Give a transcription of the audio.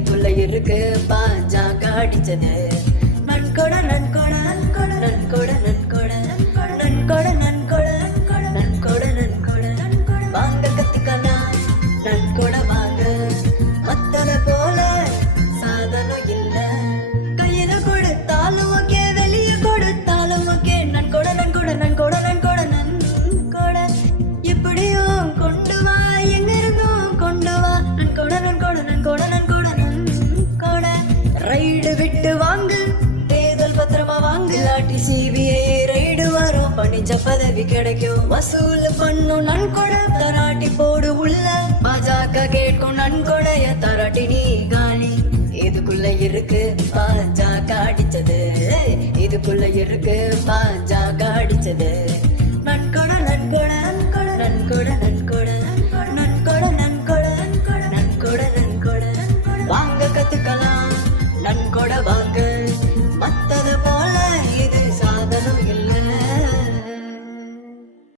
இதுக்குள்ள இருக்கு பாஜக அடிச்சது. நன்கொட நன்கொட நன்கொட நன்கொட நன்கொட நன்கொட நன்கொட நன்கொட நன்கொட நன்கொட வாங்க கத்துக்கலாம் நன்கொட வாங்க. மத்தன போல சாதனம் இல்ல, கையில கொடுத்தாலும் ஓகே வெளியே கொடுத்தாலும் ஓகே. நன்கொட நன்கொட நன்கொட நன்கொட நன்கொட எப்படியும் கொண்டு வா, எங்க இருந்தும் கொண்டு வா. நன்கொட நன்கொட நன்கொட நன்கொட நன்கொட ரைடு விட்டு வாங்கு, தேர்தல் பத்திரமா வாங்கு. இல்லாட்டி சிபிஐ ரைடு வரும், பணிஞ்ச பதவி கிடைக்கும். வசூல் பண்ணும் நன்கொட தராட்டி போடு உள்ள. பாஜக கேட்கும் நன்கொடைய தராட்டி நீ காலி. இதுக்குள்ள இருக்கு பாஜக அடிச்சது, இதுக்குள்ள இருக்கு பாஜக அடிச்சது. நன்கொட நன்கொட நன்கொட நன்கொட நன்கொட நன்கொட நன்கொட நன்கொட நன்கொட வாங்க கத்துக்கலாம் நன்கொட வா.